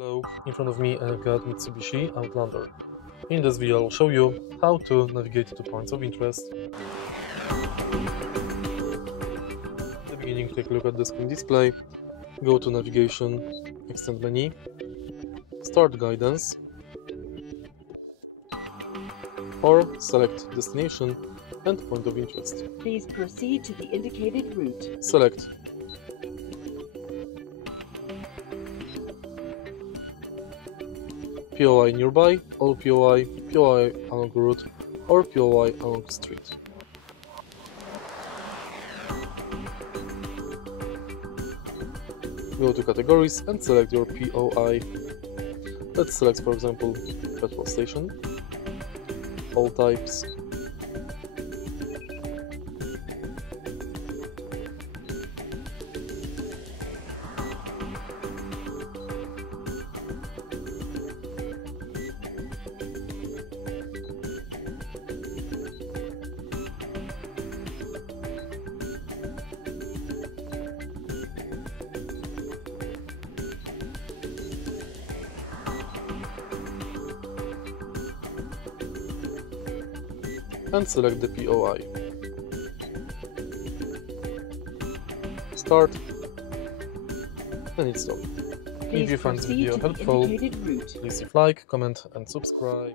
Hello, in front of me I've got MITSUBISHI Outlander. In this video I'll show you how to navigate to points of interest. At the beginning, take a look at the screen display, go to navigation, extend menu, start guidance, or select destination and point of interest. Please proceed to the indicated route. Select POI nearby, all POI, POI along the route, or POI along the street. Go to categories and select your POI. Let's select, for example, petrol station, all types, and select the POI. Start and it's done. If you find this video helpful, please leave like, comment and subscribe.